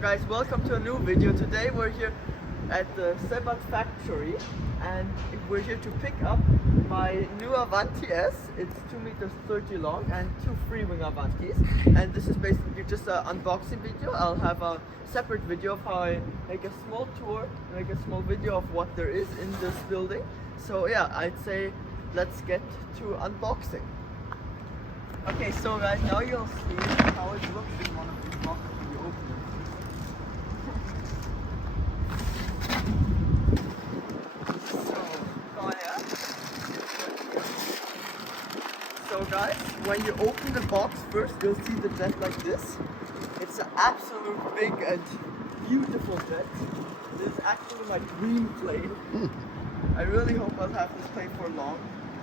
Guys, welcome to a new video. Today we're here at the Sebart factory and we're here to pick up my new Avanti S. It's 2.30 meters long and 2 free-wing Avantis, and this is basically just an unboxing video. I'll have a separate video of how I make a small tour, make a small video of what there is in this building. So yeah, I'd say let's get to unboxing. Okay, so guys, now you'll see how it looks in one of these boxes when you open it. So guys, when you open the box first, you'll see the jet like this. It's an absolute big and beautiful jet. This is actually my dream plane. I really hope I'll have this plane for long.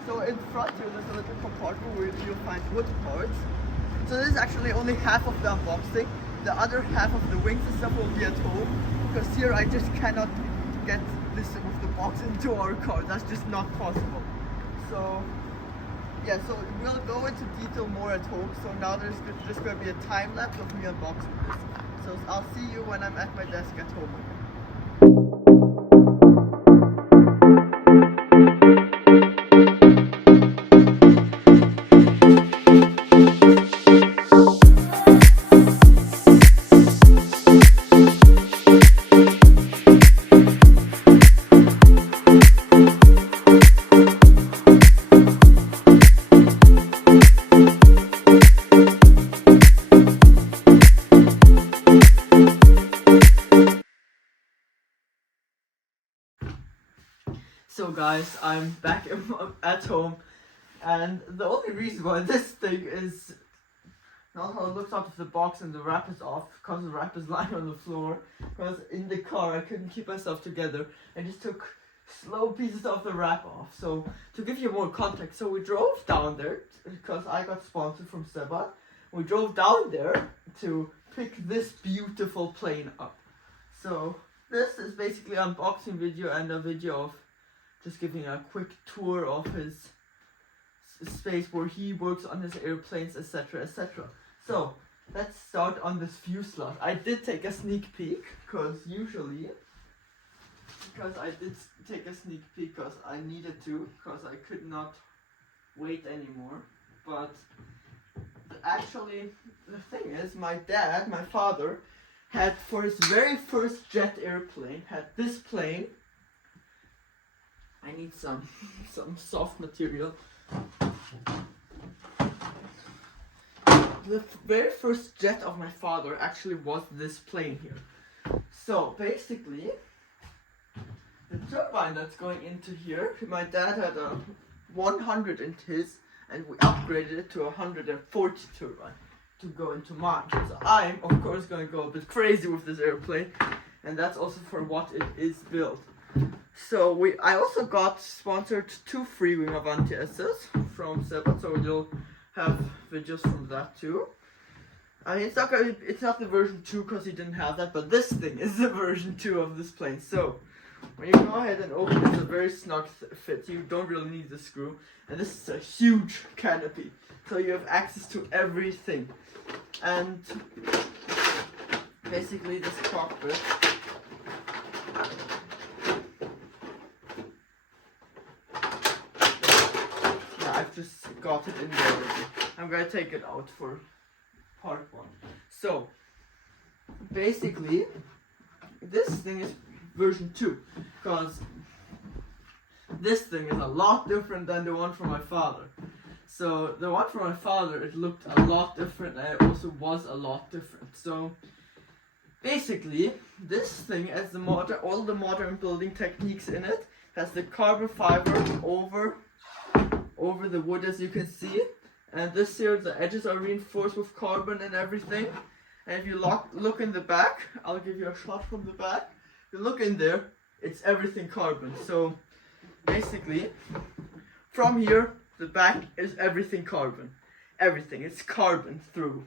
So in front here, there's a little compartment where you'll find wood parts. So this is actually only half of the unboxing. The other half of the wings and stuff will be at home, because here I just cannot get this with the box into our car. That's just not possible. So yeah, so we'll go into detail more at home. So now there's just going to be a time lapse of me unboxing this. So I'll see you when I'm at my desk at home again. So guys, I'm back at home, and the only reason why this thing is not how it looks out of the box and the wrap is off, because the wrap is lying on the floor, because in the car I couldn't keep myself together and just took slow pieces of the wrap off. So to give you more context, so we drove down there, because I got sponsored from Sebart. We drove down there to pick this beautiful plane up. So this is basically an unboxing video and a video of just giving a quick tour of his space where he works on his airplanes, etc, etc. So let's start on this fuselage. I did take a sneak peek, because I needed to, because I could not wait anymore. But actually the thing is, my father had, for his very first jet airplane, had this plane. I need some soft material. The very first jet of my father actually was this plane here. So basically, the turbine that's going into here, my dad had a 100 in his, and we upgraded it to a 140 turbine to go into mine. So I'm of course going to go a bit crazy with this airplane, and that's also for what it is built. So I also got sponsored 2 free-wing Avanti S's from Sebart, so you'll have videos from that too. I mean, it's not the version 2 because he didn't have that, but this thing is the version 2 of this plane. So when you go ahead and open it, it's a very snug fit. You don't really need the screw. And this is a huge canopy. So you have access to everything. And basically this cockpit. Yeah, I've just got it in there already. I'm gonna take it out for part one. So basically this thing is version 2, because this thing is a lot different than the one from my father. So the one from my father, it looked a lot different, and it also was a lot different. So basically this thing has the all the modern building techniques in it. Has the carbon fiber over the wood, as you can see, and this here, the edges are reinforced with carbon and everything. And if you look in the back, I'll give you a shot from the back. If you look in there, it's everything carbon. So basically from here, the back is everything carbon. Everything, it's carbon through.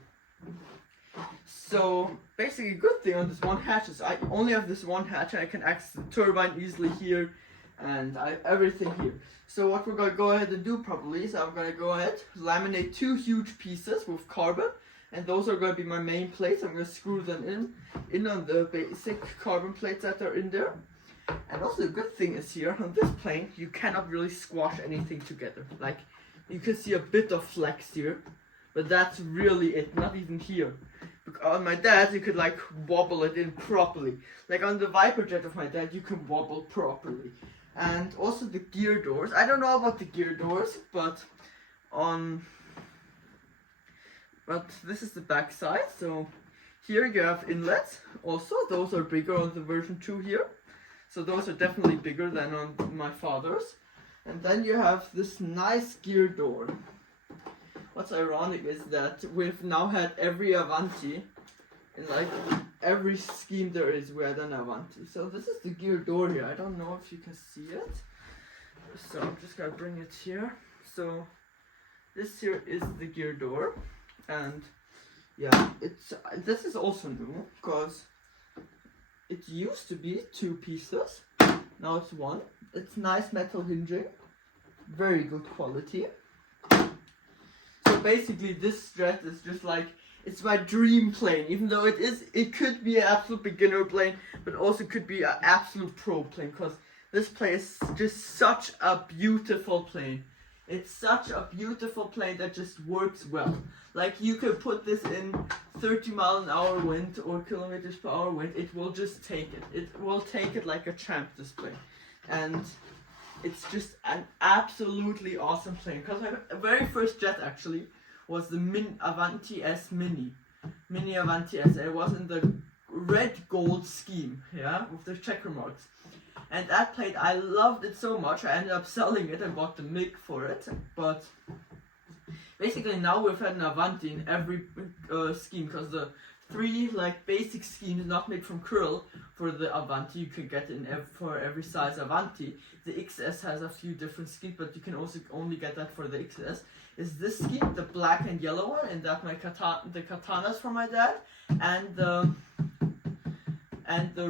So basically, a good thing on this one hatch is I only have this one hatch, and I can access the turbine easily here, and everything here. So what we're going to go ahead and do probably is I'm going to go ahead, laminate 2 huge pieces with carbon, and those are going to be my main plates. I'm going to screw them in on the basic carbon plates that are in there. And also the good thing is here on this plane, you cannot really squash anything together. Like, you can see a bit of flex here, but that's really it, not even here. On my dad, you could like wobble it in properly. Like on the Viper jet of my dad, you can wobble properly. And also the gear doors. I don't know about the gear doors, but this is the back side. So here you have inlets. Also, those are bigger on the version 2 here. So those are definitely bigger than on my father's. And then you have this nice gear door. What's ironic is that we've now had every Avanti, in like every scheme there is, we had an Avanti. So this is the gear door here. I don't know if you can see it. So I'm just gonna bring it here. So this here is the gear door. And yeah, this is also new, because it used to be 2 pieces. Now it's 1. It's nice metal hinging, very good quality. So basically this jet is just like, it's my dream plane, even though it could be an absolute beginner plane, but also could be an absolute pro plane, because this plane is just such a beautiful plane. It's such a beautiful plane that just works well. Like, you could put this in 30-mile-an-hour wind or kilometers per hour wind, it will just take it. It will take it like a champ, this plane. And it's just an absolutely awesome plane. Because my very first jet actually was the Avanti S Mini. Mini Avanti S. It was in the red gold scheme, yeah, with the checker marks. And that plane, I loved it so much, I ended up selling it and bought the MiG for it. But basically now we've had an Avanti in every scheme, because the 3 like basic schemes not made from Krill for the Avanti you can get in for every size Avanti. The XS has a few different schemes, but you can also only get that for the XS. Is this scheme, the black and yellow one, and that the katanas from my dad, and the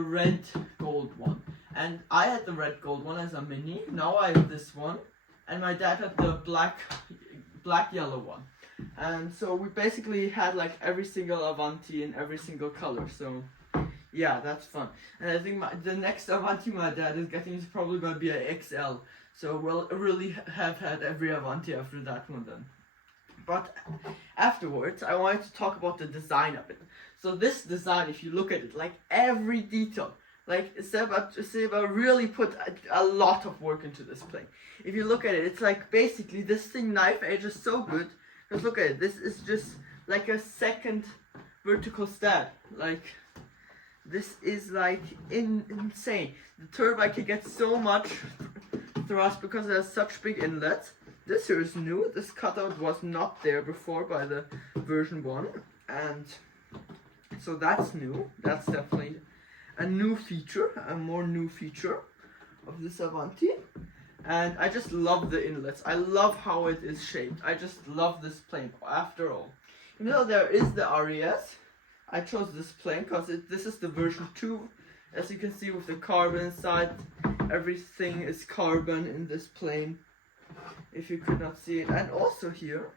red gold one. And I had the red gold one as a mini. Now I have this one, and my dad had the black yellow one. And so we basically had like every single Avanti in every single color. So yeah, that's fun. And I think the next Avanti my dad is getting is probably going to be an XL. So we'll really have had every Avanti after that one then. But afterwards, I wanted to talk about the design of it. So this design, if you look at it, like every detail, like Sebart really put a lot of work into this plane. If you look at it, it's like basically this thing knife edge is so good. Just look at it. This is just like a second vertical stab. Like, this is like insane. The turbine can get so much thrust because it has such big inlets. This here is new. This cutout was not there before by the version 1, and so that's new. That's definitely a new feature, a more new feature of this Avanti. And I just love the inlets. I love how it is shaped. I just love this plane after all. Even though there is the RES, I chose this plane because this is the version 2 As you can see with the carbon inside, everything is carbon in this plane. If you could not see it. And also here,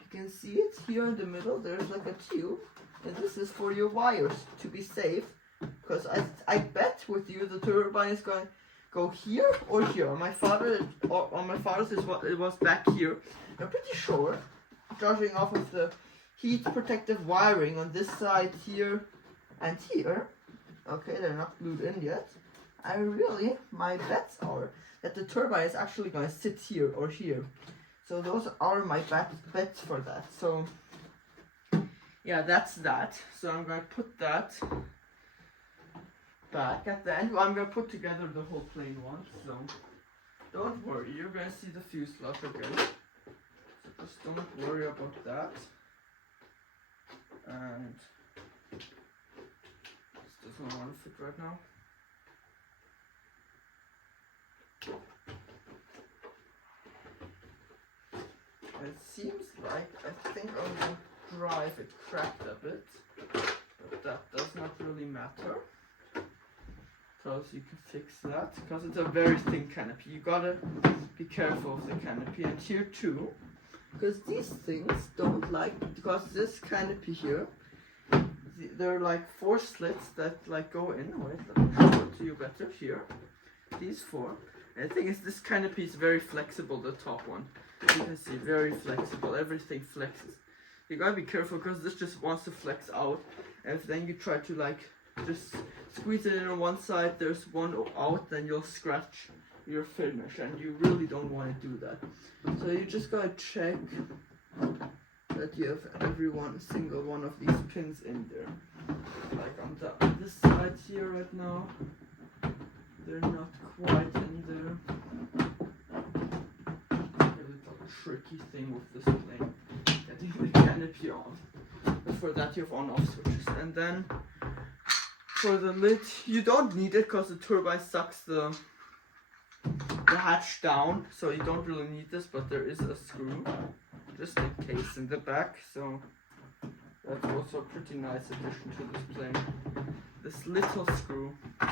you can see it here in the middle, there's like a tube. And this is for your wires to be safe. Because I bet with you the turbine is going to go here or here. On my father's it was back here. I'm pretty sure, judging off of the heat protective wiring on this side here and here. Okay, they're not glued in yet. My bets are that the turbine is actually going to sit here or here. So those are my bets for that. So yeah, that's that. So I'm going to put that back at the end. I'm going to put together the whole plane once. So don't worry, you're going to see the fuselage again. So just don't worry about that. And this doesn't want to fit right now. It seems like, I think on the drive it cracked a bit, but that does not really matter, because you can fix that, because it's a very thin canopy. You gotta be careful of the canopy, and here too, because these things don't like, because this canopy here, there are like 4 slits that like go in. Wait, let me show it to you better here. These 4. And the thing is, this canopy is very flexible, the top one. You can see, very flexible, everything flexes. You gotta be careful because this just wants to flex out. And if then you try to like just squeeze it in on one side, there's one out, then you'll scratch your finish, and you really don't want to do that. So you just gotta check that you have every single one of these pins in there. Like on this side here right now, they're not quite in there. Tricky thing with this plane, getting the canopy on. But for that you have on-off switches. And then for the lid, you don't need it because the turbine sucks the hatch down, so you don't really need this, but there is a screw just in case in the back, so that's also a pretty nice addition to this plane, this little screw. So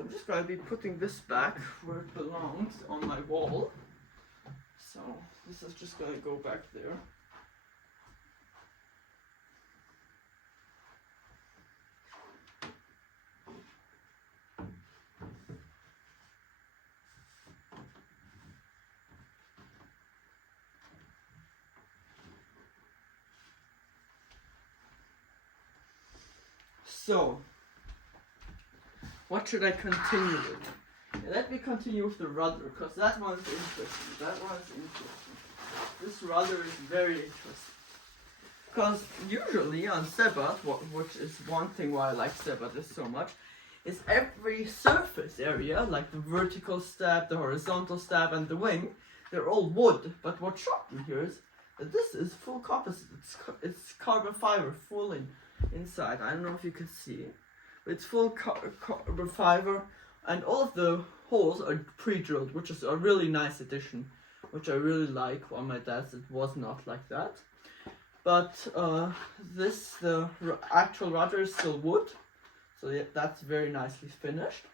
I'm just going to be putting this back where it belongs on my wall. So this is just going to go back there. So, what should I continue with? Let me continue with the rudder, because that one's interesting. This rudder is very interesting. Because usually on Sebart, which is one thing why I like Sebart is so much, is every surface area, like the vertical stab, the horizontal stab, and the wing, they're all wood. But what shocked me here is that this is full composite. It's carbon fiber, full inside. I don't know if you can see. It's full carbon fiber. And all of the holes are pre-drilled, which is a really nice addition, which I really like. On my dad's it was not like that. But the actual rudder is still wood, so yeah, that's very nicely finished.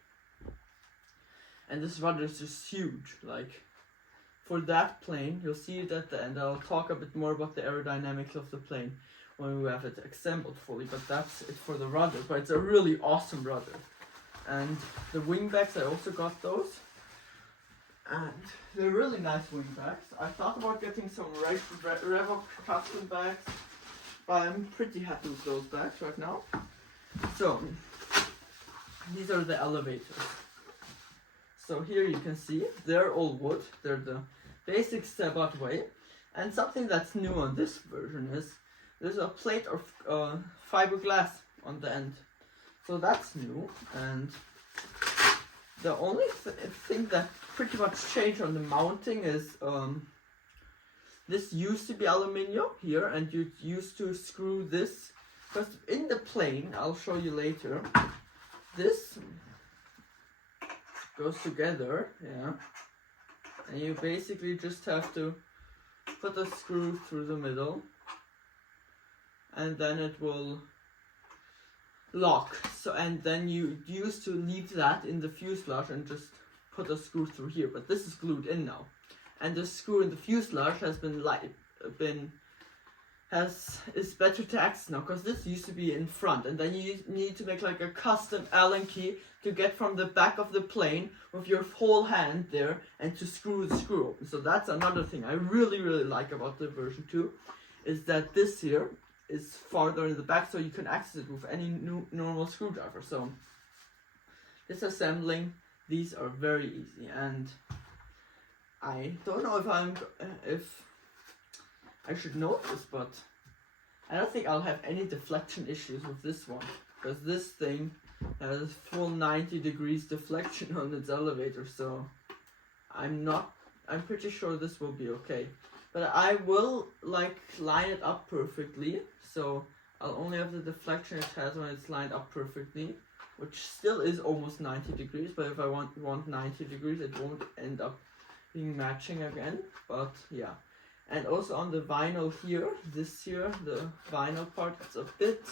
And this rudder is just huge. Like, for that plane, you'll see it at the end. I'll talk a bit more about the aerodynamics of the plane when we have it assembled fully, but that's it for the rudder. But it's a really awesome rudder. And the wing backs, I also got those, and they're really nice wing backs. I thought about getting some Revo custom bags, but I'm pretty happy with those bags right now. So these are the elevators. So here you can see they're all wood. They're the basic Sebart way. And something that's new on this version is there's a plate of fiberglass on the end. So that's new, and the only thing that pretty much changed on the mounting is this used to be aluminium here, and you used to screw this, because in the plane, I'll show you later, this goes together, yeah, and you basically just have to put a screw through the middle, and then it will lock. So, and then you used to leave that in the fuselage and just put a screw through here, but this is glued in now, and the screw in the fuselage has is better to access now, because this used to be in front, and then you need to make like a custom Allen key to get from the back of the plane with your whole hand there and to screw the screw open. So that's another thing I really like about the version 2, is that this here is farther in the back, so you can access it with any normal screwdriver. So disassembling these are very easy, and I don't know if I should know this, but I don't think I'll have any deflection issues with this one, because this thing has full 90 degrees deflection on its elevator, so I'm pretty sure this will be okay. But I will like line it up perfectly, so I'll only have the deflection it has when it's lined up perfectly, which still is almost 90 degrees, but if I want 90 degrees, it won't end up being matching again, but yeah. And also on the vinyl here, this here, the vinyl part, it's a bit,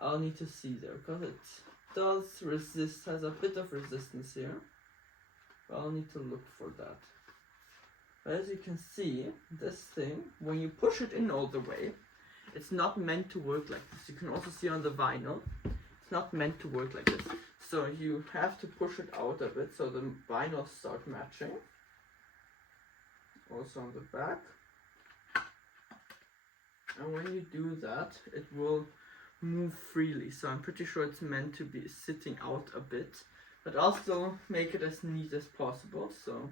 I'll need to see there, because it does resist, has a bit of resistance here, but I'll need to look for that. But as you can see, this thing, when you push it in all the way, it's not meant to work like this. You can also see on the vinyl, it's not meant to work like this. So you have to push it out a bit so the vinyls start matching. Also on the back. And when you do that, it will move freely. So I'm pretty sure it's meant to be sitting out a bit, but I'll still make it as neat as possible. So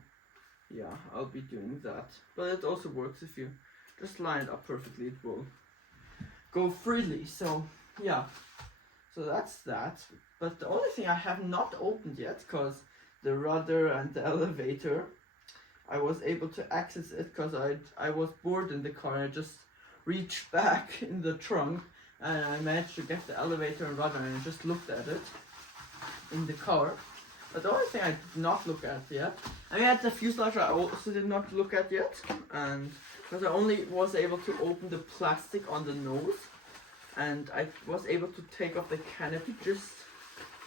yeah, I'll be doing that. But it also works if you just line it up perfectly, it will go freely. So yeah, so that's that. But the only thing I have not opened yet, because the rudder and the elevator, I was able to access it because I was bored in the car, and I just reached back in the trunk and I managed to get the elevator and rudder, and I just looked at it in the car. But the only thing I did not look at yet, I mean, at the fuselage I also did not look at yet, and because I only was able to open the plastic on the nose, and I was able to take off the canopy just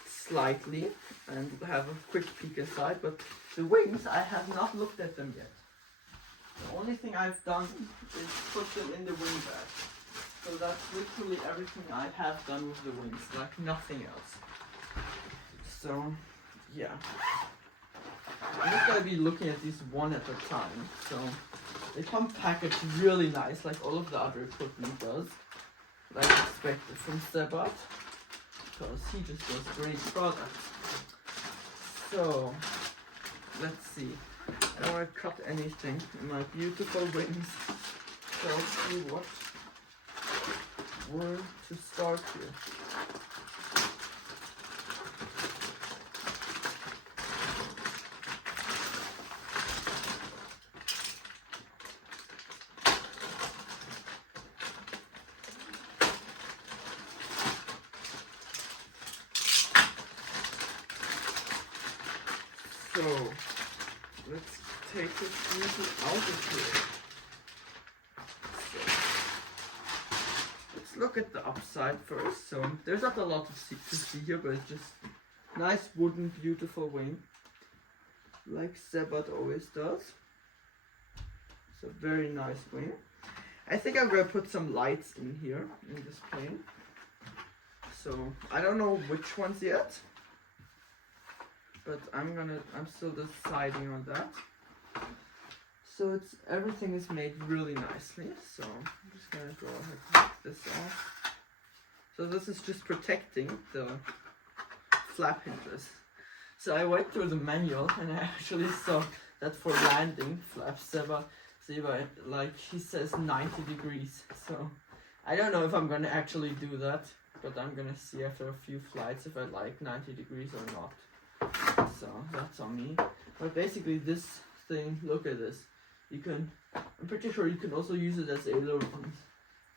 slightly and have a quick peek inside, but the wings, I have not looked at them yet. The only thing I've done is put them in the wing bag. So that's literally everything I have done with the wings, like nothing else. So yeah, I'm just gonna be looking at these one at a time. So they come packaged really nice, like all of the other equipment does, like expected from Sebart, because he just does great products. So let's see. I don't want to cut anything in my beautiful wings, so I'll see where to start here. So let's take this fusion out of here. So, let's look at the upside first. So there's not a lot to see here, but it's just nice wooden, beautiful wing, like Sebart always does. It's a very nice wing. I think I'm gonna put some lights in here in this plane. So I don't know which ones yet, but I'm still deciding on that. So everything is made really nicely. So I'm just gonna go ahead and take this off. So this is just protecting the flap hinges. So I went through the manual and I actually saw that for landing flaps, Sebart, like he says 90 degrees. So I don't know if I'm gonna actually do that, but I'm gonna see after a few flights if I like 90 degrees or not. So that's on me. But basically this thing, look at this. I'm pretty sure you can also use it as ailerons,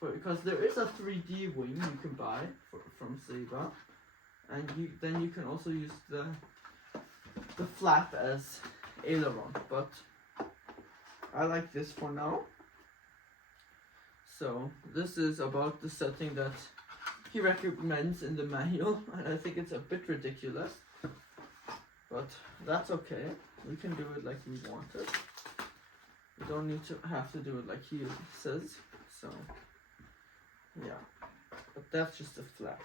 because there is a 3D wing you can buy from Sebart, and then you can also use the flap as aileron. But I like this for now. So this is about the setting that he recommends in the manual, and I think it's a bit ridiculous. But that's okay. We can do it like we want it. We don't need to have to do it like he says. So yeah, but that's just a flap.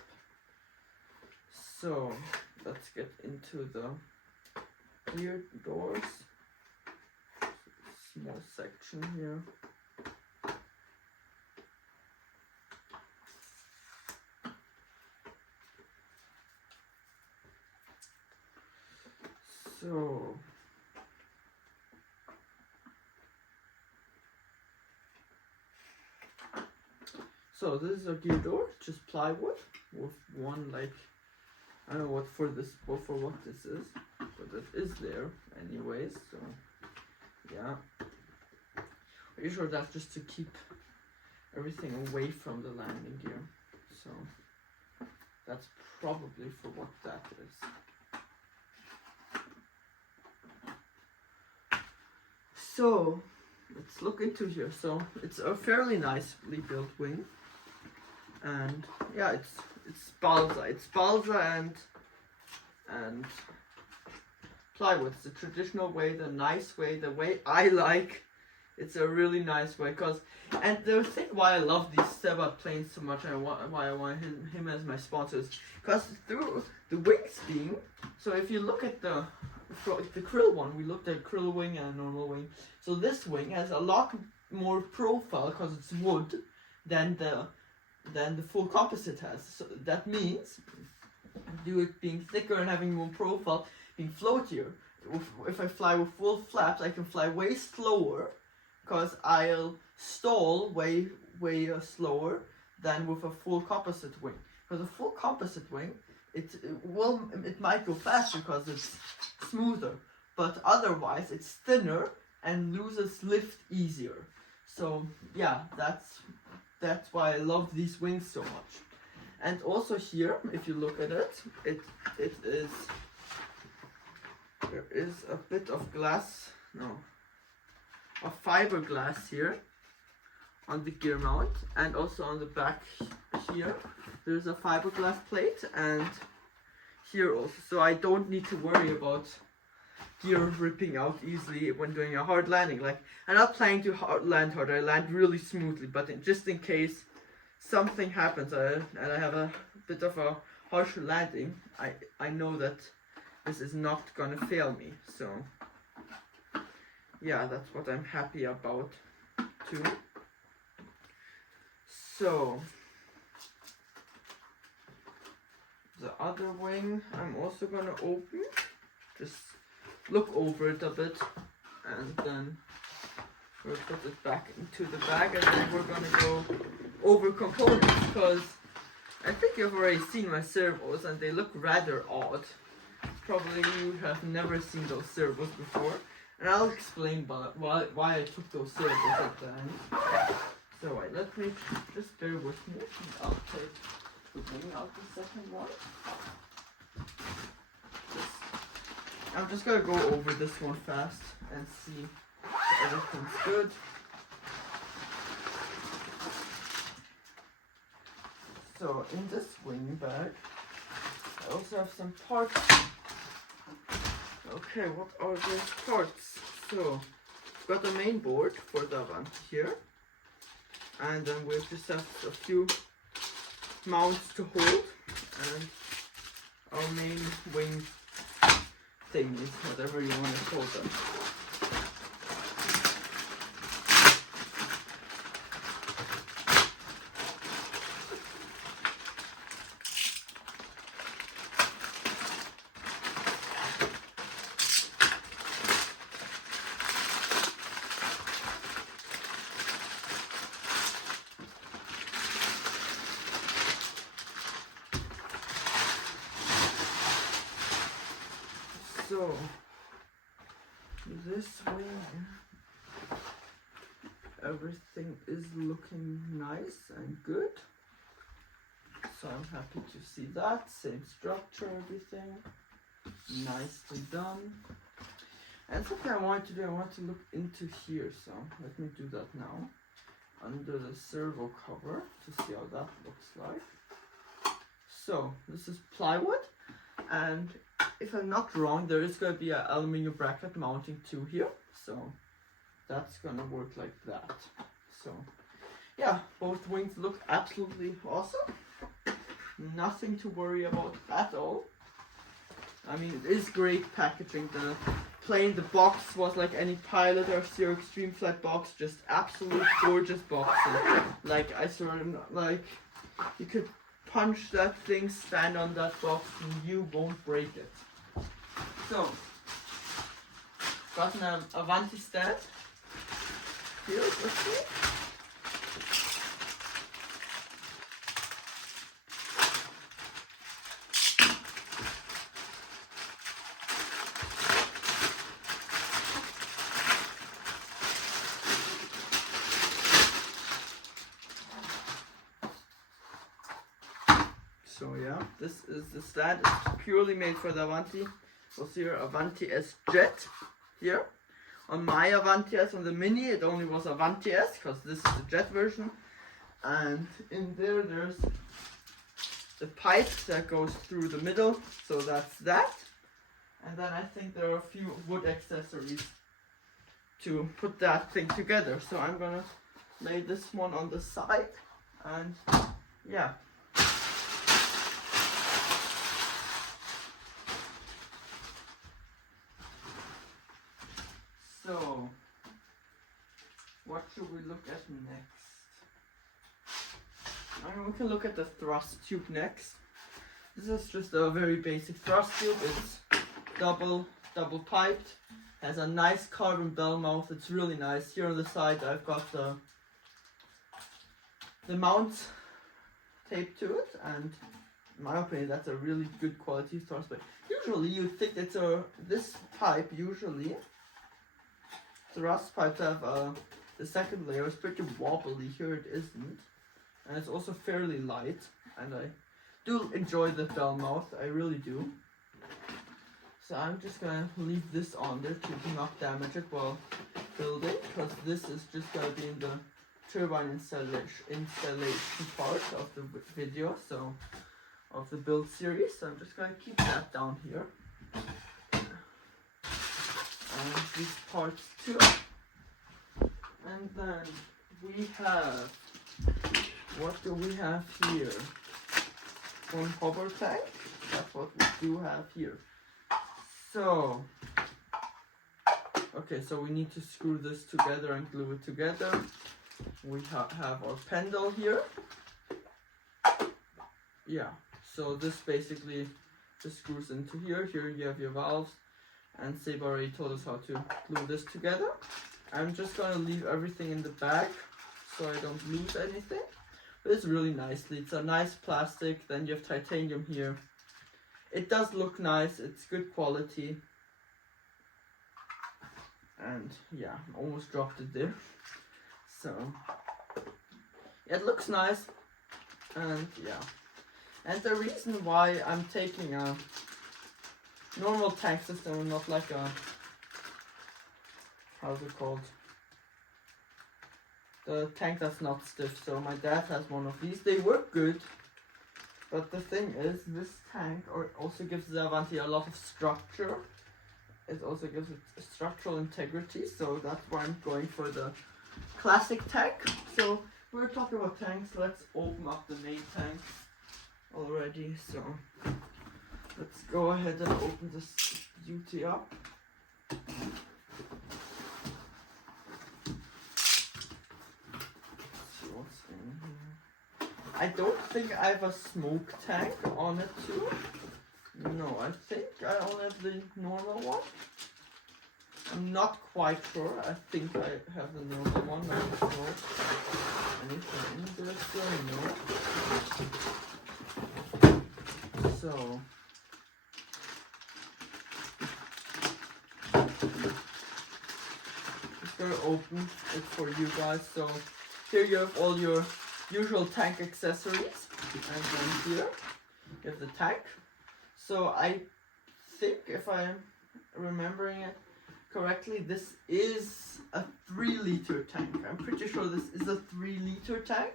So let's get into the rear doors. Small section here. So this is a gear door, just plywood with one, like, I don't know what for this is, but it is there anyways. So yeah, usually that's just to keep everything away from the landing gear. So that's probably for what that is. So let's look into here. So it's a fairly nicely built wing, and yeah, it's balsa. It's balsa and plywood. It's the traditional way, the nice way, the way I like. It's a really nice way, and the thing why I love these Sebart planes so much and why I want him as my sponsor is because through the wings being, so if you look at the krill one, we looked at krill wing and normal wing. So this wing has a lot more profile because it's wood than the full composite has. So that means, due it being thicker and having more profile, being floatier, if I fly with full flaps, I can fly way slower because I'll stall way slower than with a full composite wing. Because a full composite wing, it might go faster because it's smoother, but otherwise it's thinner and loses lift easier. So yeah, that's why I love these wings so much. And also here, if you look at it, there is a bit of glass, a fiberglass here on the gear mount, and also on the back here there's a fiberglass plate, and here also, so I don't need to worry about gear ripping out easily when doing a hard landing. Like, I'm not planning to land hard, I land really smoothly, but just in case something happens and I have a bit of a harsher landing, I know that this is not gonna fail me. So yeah, that's what I'm happy about too. So the other wing I'm also gonna open, just look over it a bit, and then we'll put it back into the bag, and then we're gonna go over components, because I think you've already seen my servos and they look rather odd. Probably you have never seen those servos before, and I'll explain why I took those servos at the end. So let me just bear with me, and I'll take the wing out the second one. I'm just gonna go over this one fast and see if everything's good. So in this wing bag, I also have some parts. Okay, what are those parts? So got the main board for the avanti here, and then we just have a few mounts to hold, and our main wing thingies, whatever you want to call them. So this wing, everything is looking nice and good. So I'm happy to see that. Same structure, everything nicely done. And something I want to do, I want to look into here. So let me do that now. Under the servo cover to see how that looks like. So this is plywood, and if I'm not wrong, there is going to be an aluminum bracket mounting to here. So that's gonna work like that. So yeah, both wings look absolutely awesome. Nothing to worry about at all. I mean, it is great packaging. The box was like any Pilot or Zero Extreme Flat box, just absolute gorgeous boxing. Like I sort of like, you could punch that thing, stand on that box, and you won't break it. So, got an Avanti stand. Here, let's see. So yeah, this is the stand. It's purely made for the Avanti. So here, Avanti S Jet here. On my Avanti S, on the Mini, it only was Avanti S, because this is the Jet version. And in there, there's the pipe that goes through the middle, so that's that. And then I think there are a few wood accessories to put that thing together. So I'm gonna lay this one on the side, and yeah. So, what should we look at next? I mean, we can look at the thrust tube next. This is just a very basic thrust tube. It's double piped. Has a nice carbon bell mouth. It's really nice. Here on the side, I've got the mount taped to it, and in my opinion, that's a really good quality thrust pipe. Usually, you think it's this pipe usually. Thrust pipes have the second layer is pretty wobbly. Here it isn't, and it's also fairly light, and I do enjoy the bell mouth, I really do. So I'm just gonna leave this on there to not damage it while building, because this is just gonna be in the turbine installation part of the video, so of the build series. So I'm just gonna keep that down here. And these parts too. And then we have, what do we have here? One hover tank. That's what we do have here. So, okay, so we need to screw this together and glue it together. We have our pendle here. Yeah, so this basically just screws into here. Here you have your valves. And Sebart already told us how to glue this together. I'm just gonna leave everything in the bag so I don't lose anything. But it's really nicely. It's a nice plastic. Then you have titanium here. It does look nice. It's good quality. And yeah, almost dropped it there. So yeah, it looks nice. And yeah. And the reason why I'm taking a normal tank system and not like a, how's it called? The tank that's not stiff. So my dad has one of these. They work good, but the thing is, this tank also gives the Avanti a lot of structure. It also gives it structural integrity, so that's why I'm going for the classic tank. So we're talking about tanks. Let's open up the main tank already. So let's go ahead and open this beauty up. I don't think I have a smoke tank on it too. No, I think I only have the normal one. I'm not quite sure. I think I have the normal one. I don't know anything interesting. No. So just gonna open it for you guys. So here you have all your usual tank accessories, and then here you have the tank. So I think, if I'm remembering it correctly, this is a 3-liter tank. I'm pretty sure this is a 3-liter tank.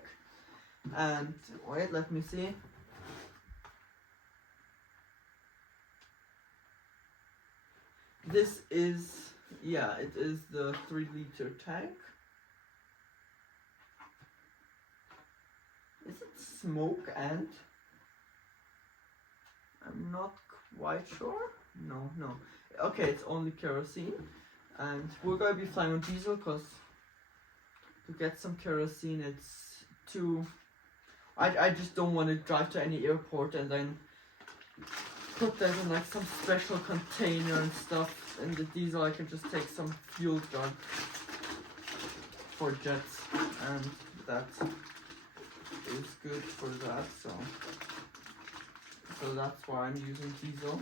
And wait, let me see. This is, yeah, it is the 3-liter tank. Is it smoke and? I'm not quite sure. No. Okay, it's only kerosene. And we're gonna be flying on diesel because to get some kerosene it's too... I just don't want to drive to any airport and then put that in like some special container and stuff. In the diesel I can just take some fuel gun for jets, and that is good for that, so that's why I'm using diesel.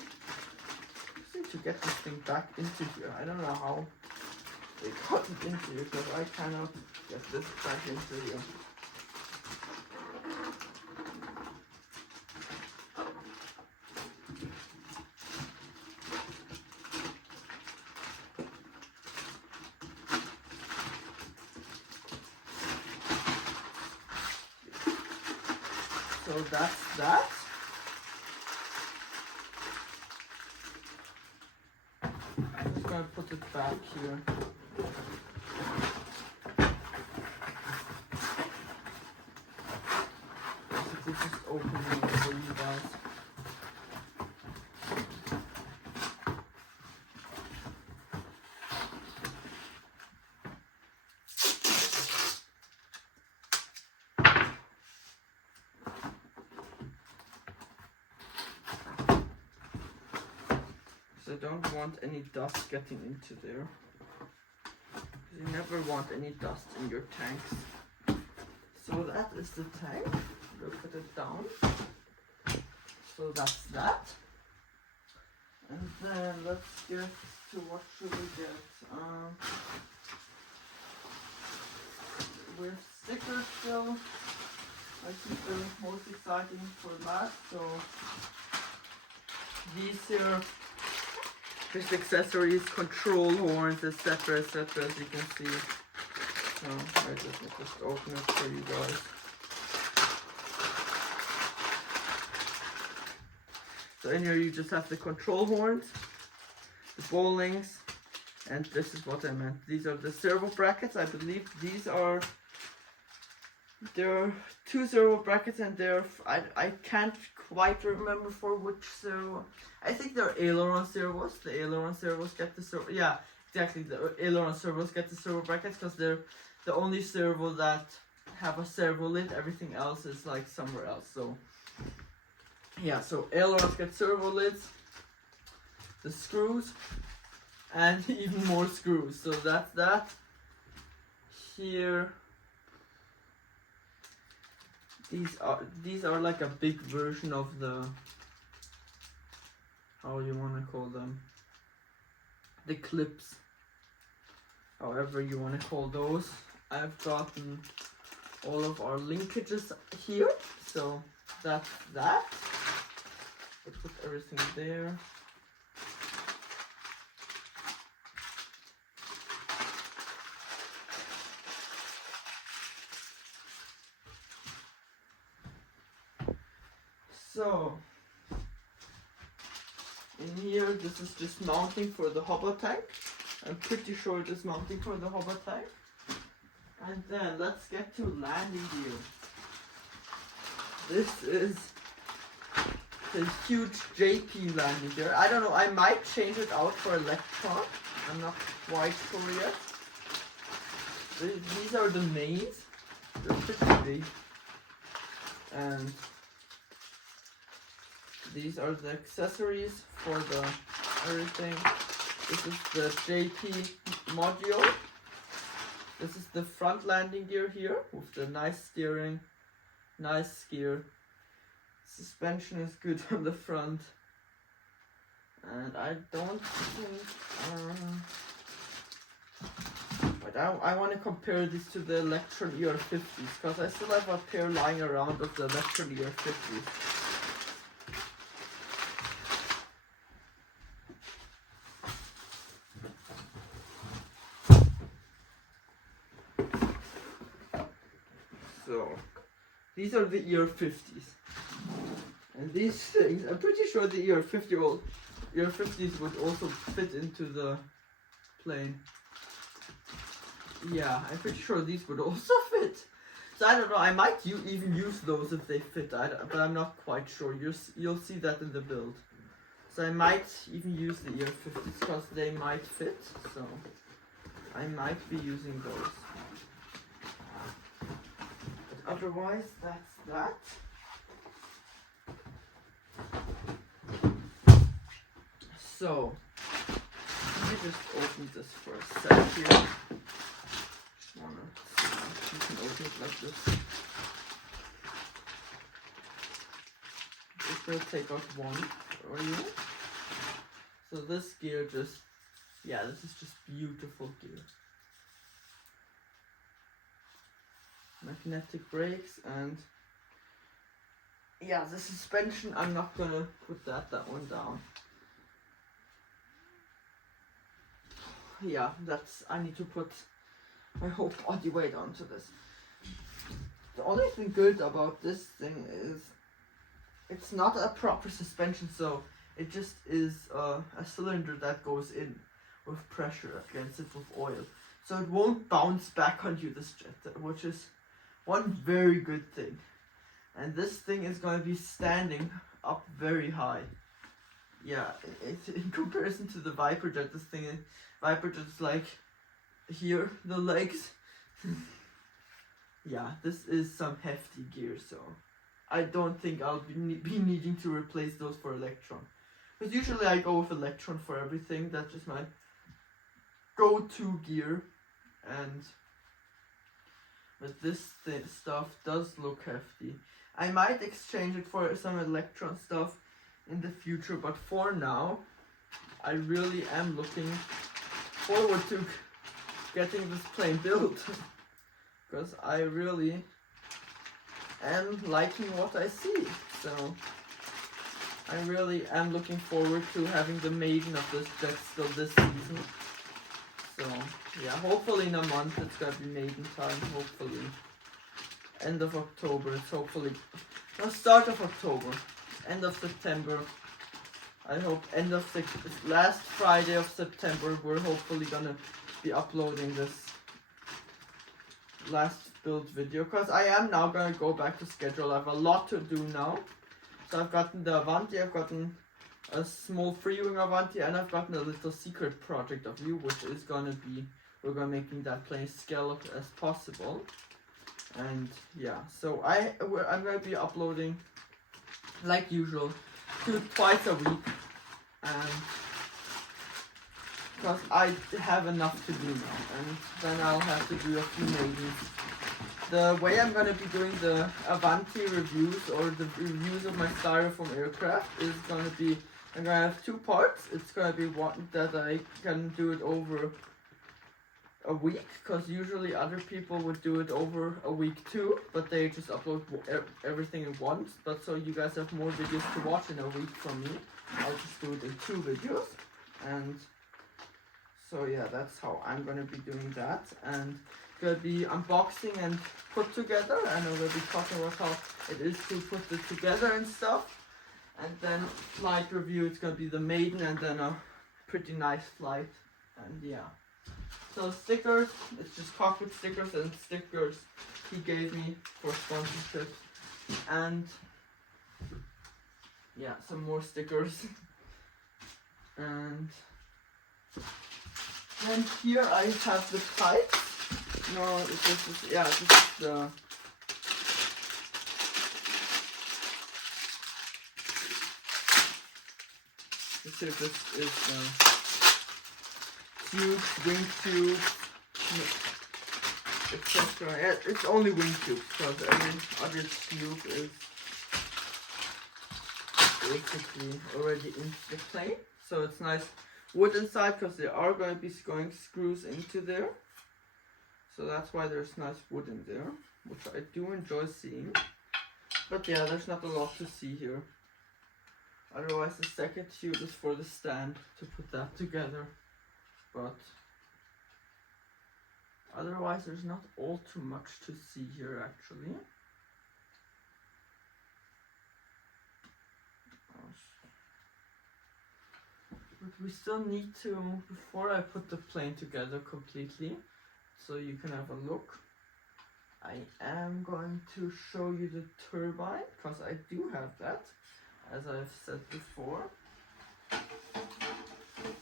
Just need to get this thing back into here. I don't know how they got it into here because I cannot get this back into here. So that's that. I'm just gonna put it back here. Basically just opening it for you guys. I don't want any dust getting into there. You never want any dust in your tanks. So that is the tank. We'll put it down. So that's that. And then let's get to what should we get? We have stickers still. I keep the most exciting for last. So these here. There's accessories, control horns, etc., as you can see. So, let me just open it for you guys. So in here you just have the control horns, the bowlings, and this is what I meant. These are the servo brackets. I believe these are... There are 2 servo brackets and they're... I can't quite remember for which servo. I think they're aileron servos. The aileron servos get the servo. Yeah, exactly. The aileron servos get the servo brackets because they're the only servo that have a servo lid. Everything else is like somewhere else. So yeah, so ailerons get servo lids, the screws, and even more screws. So that's that. Here, these are like a big version of the, how you want to call them, the clips, however you want to call those. I've gotten all of our linkages here, so that's that. I put everything there. So in here, this is just mounting for the hover tank. I'm pretty sure it is mounting for the hover tank. And then let's get to landing gear. This is the huge JP landing gear. I don't know, I might change it out for Electron. I'm not quite sure yet. These are the mains. They're pretty big. And these are the accessories for the everything. This is the JP module. This is the front landing gear here with the nice steering, nice gear. Suspension is good on the front. And I don't think... but I want to compare this to the Electron ER50s because I still have a pair lying around of the Electron ER50s. So, these are the ER50s. And these things, I'm pretty sure the ER50 will ear 50s would also fit into the plane. Yeah, I'm pretty sure these would also fit. So I don't know, I might even use those if they fit, but I'm not quite sure. You'll see that in the build. So I might even use the ear 50s because they might fit. So I might be using those. But otherwise, that's that. So, let me just open this for a sec here. Wanna see if you can open it like this. Just gonna take out one for you. So this gear just, yeah, this is just beautiful gear. Magnetic brakes and yeah, the suspension, I'm not gonna put that one down. Yeah, I need to put my whole body weight onto this. The only thing good about this thing is it's not a proper suspension, so it just is a cylinder that goes in with pressure against it with oil. So it won't bounce back on you, this jet, which is one very good thing. And this thing is going to be standing up very high. Yeah, in comparison to the Viper jet, this thing, Viper jet is like here, the legs. Yeah, this is some hefty gear, so I don't think I'll be needing to replace those for Electron. Because usually I go with Electron for everything. That's just my go-to gear. But this stuff does look hefty. I might exchange it for some Electron stuff in the future, but for now, I really am looking forward to getting this plane built. Because I really am liking what I see. So I really am looking forward to having the maiden of this jet still this season. So yeah, hopefully in a month it's gonna be maiden time. Hopefully end of October. It's hopefully no, start of October, end of September. I hope end of last Friday of September we're hopefully gonna be uploading this last build video, because I am now gonna go back to schedule. I have a lot to do now. So I've gotten the Avanti, I've gotten a small free-wing Avanti, and I've gotten a little secret project of you, which is gonna be, we're gonna making that plane scale as possible. And yeah, so I'm gonna be uploading like usual twice a week, and because I have enough to do now, and then I'll have to do a few maidens. The way I'm gonna be doing the Avanti reviews, or the reviews of my styrofoam aircraft, is gonna be, I'm gonna have two parts. It's gonna be one that I can do it over a week, because usually other people would do it over a week too, but they just upload everything at once. But so you guys have more videos to watch in a week from me, I'll just do it in 2 videos. And so yeah, that's how I'm gonna be doing that, and gonna be unboxing and put together, and I'm gonna be talking about how it is to put it together and stuff. And then flight review, it's gonna be the maiden and then a pretty nice flight. And yeah, so stickers, it's just cockpit stickers and stickers he gave me for sponsorships, and yeah, some more stickers. And then here I have the pipes. No, this is, yeah, this is the, this is tube, wing tube, etc. Yeah, it's only wing tubes, because every other tube is basically already in the plane. So it's nice wood inside, because there are going to be going screws into there. So that's why there's nice wood in there, which I do enjoy seeing. But yeah, there's not a lot to see here. Otherwise, the second tube is for the stand to put that together. But otherwise, there's not all too much to see here actually. but we still need to, before I put the plane together completely, so you can have a look. I am going to show you the turbine, because I do have that, as I've said before.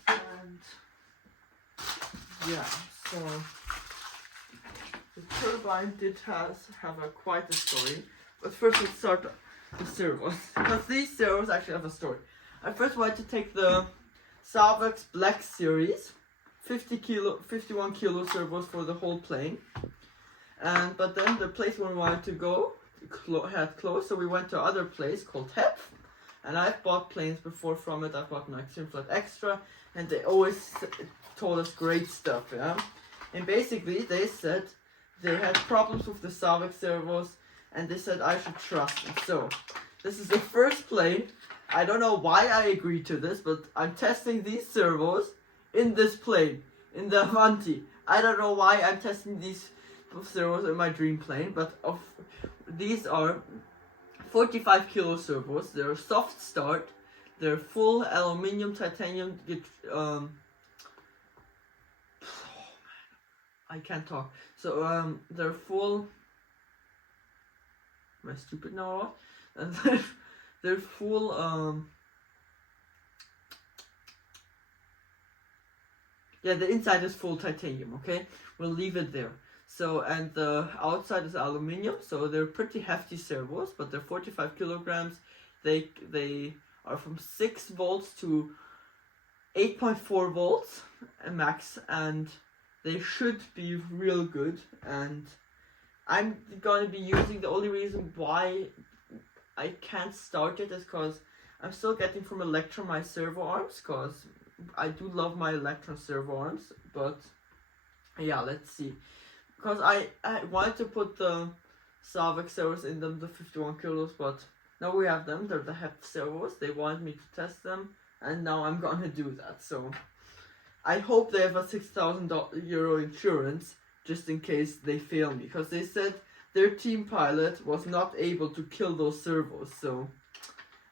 And yeah, so the turbine did have quite a story. But first let's start the servos, because these servos actually have a story. I first wanted to take the Sebart Black Series, 51 kilo servos for the whole plane. But then the place we wanted to go had closed, so we went to another place called HEP. And I've bought planes before from it. I've bought an Extreme Flight Extra, and they always told us great stuff, yeah. And basically, they said they had problems with the Sebart servos, and they said I should trust them. So, this is the first plane. I don't know why I agreed to this, but I'm testing these servos in this plane, in the Avanti. I don't know why I'm testing these servos in my dream plane, but these are 45 kilo servos. They're soft start. They're full aluminium, titanium. I can't talk. So they're full. Am I stupid now? And they're full. Yeah, the inside is full titanium. Okay, we'll leave it there. So, and the outside is aluminium, so they're pretty hefty servos, but they're 45 kilograms. They are from 6 volts to 8.4 volts max, and they should be real good. And I'm going to be using, the only reason why I can't start it is because I'm still getting from Electron my servo arms, because I do love my Electron servo arms, but yeah, let's see. Because I wanted to put the Sebart servos in them, the 51 kilos, but now we have them. They're the HEP servos. They wanted me to test them, and now I'm gonna do that. So I hope they have a €6,000 insurance just in case they fail me, because they said their team pilot was not able to kill those servos. So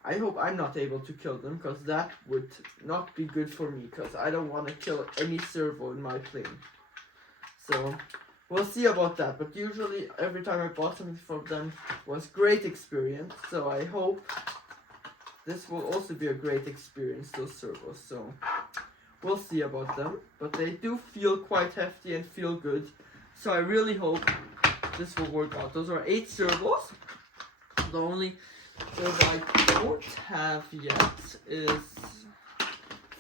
I hope I'm not able to kill them, because that would not be good for me, because I don't want to kill any servo in my plane. So we'll see about that, but usually every time I bought something from them was great experience, so I hope this will also be a great experience, those servos. So we'll see about them, but they do feel quite hefty and feel good, so I really hope this will work out. Those are 8 servos. The only servo I don't have yet is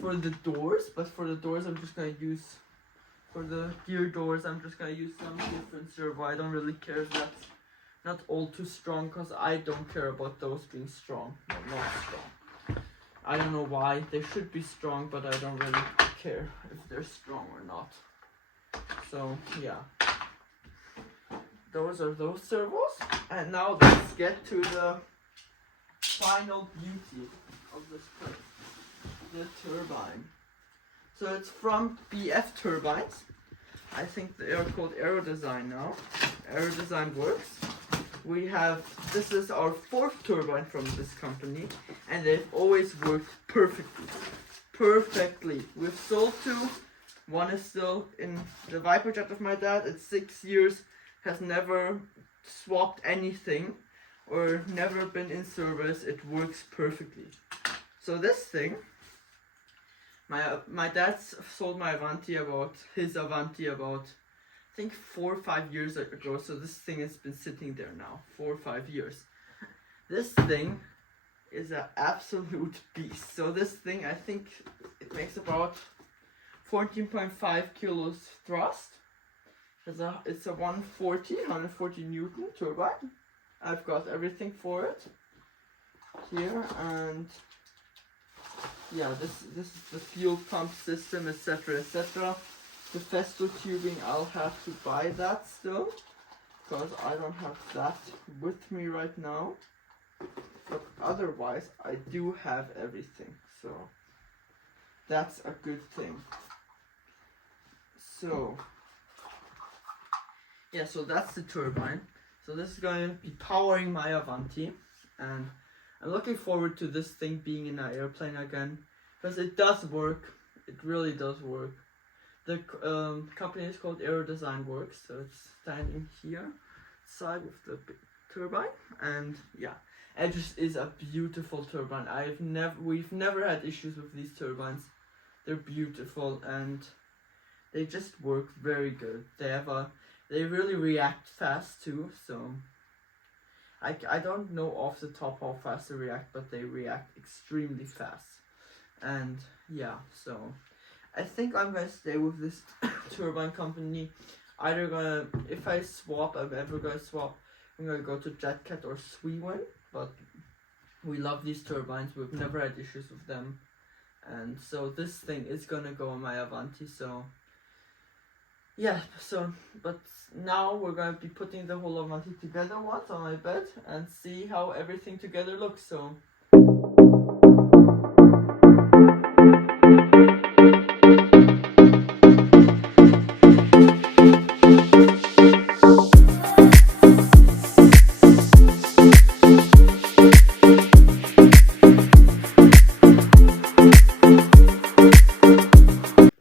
for the doors, but for the doors I'm just going to use, for the gear doors, I'm just going to use some different servo. I don't really care if that's not all too strong, because I don't care about those being strong. No, not strong. I don't know why. They should be strong, but I don't really care if they're strong or not. So, yeah. Those are those servos. And now let's get to the final beauty of this plane. The turbine. So it's from BF Turbines. I think they are called Aero Design now. Aero Design works. We have, this is our 4th turbine from this company, and they've always worked perfectly. Perfectly. We've sold 2. One is still in the Viper jet of my dad. It's 6 years, has never swapped anything or never been in service. It works perfectly. So this thing, my dad sold my Avanti about, I think 4 or 5 years ago. So this thing has been sitting there now, 4 or 5 years. This thing is an absolute beast. So this thing, I think it makes about 14.5 kilos thrust. It's a 140 Newton turbine. I've got everything for it here, and yeah, this is the fuel pump system, etc, etc. The Festo tubing, I'll have to buy that still, because I don't have that with me right now. But otherwise, I do have everything, so that's a good thing. So yeah, so that's the turbine. So this is going to be powering my Avanti, and I'm looking forward to this thing being in an airplane again. because it does work. It really does work. The company is called Aero Design Works, so it's standing here, side of the turbine, and yeah, it just is a beautiful turbine. We've never had issues with these turbines. They're beautiful and they just work very good. They really react fast too, so I don't know off the top how fast they react, but they react extremely fast. And yeah, so I think I'm gonna stay with this turbine company. If I swap, I'm ever gonna swap, I'm gonna go to JetCat or Sweden, but we love these turbines. We've never had issues with them. And so this thing is gonna go on my Avanti, so yeah, but now we're gonna be putting the whole Avanti together once on my bed and see how everything together looks, so.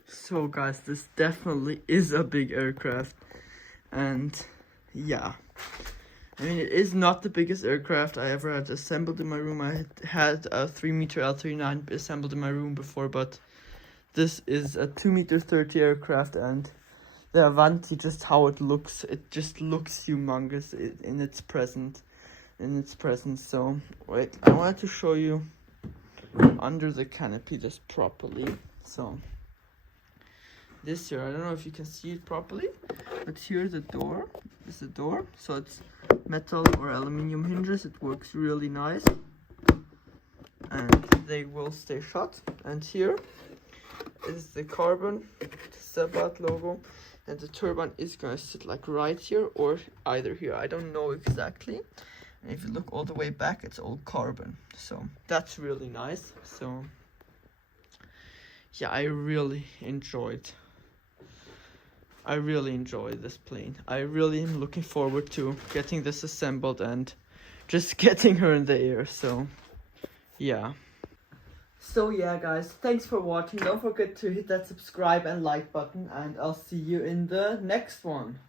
So guys, this definitely is a big aircraft, and yeah, I mean, it is not the biggest aircraft I ever had assembled in my room. I had a 3-meter L39 assembled in my room before, but this is a 2-meter 30 aircraft, and the Avanti, just how it just looks humongous in its presence. So wait, I wanted to show you under the canopy just properly. So this here, I don't know if you can see it properly, but here's the door. This is the door, so it's metal or aluminium hinges. It works really nice, and they will stay shut. And here is the carbon Sebart logo, and the turbine is gonna sit like right here or either here. I don't know exactly. And if you look all the way back, it's all carbon, so that's really nice. So yeah, I really enjoy this plane. I really am looking forward to getting this assembled and just getting her in the air. So yeah. So yeah guys, thanks for watching. Don't forget to hit that subscribe and like button, and I'll see you in the next one.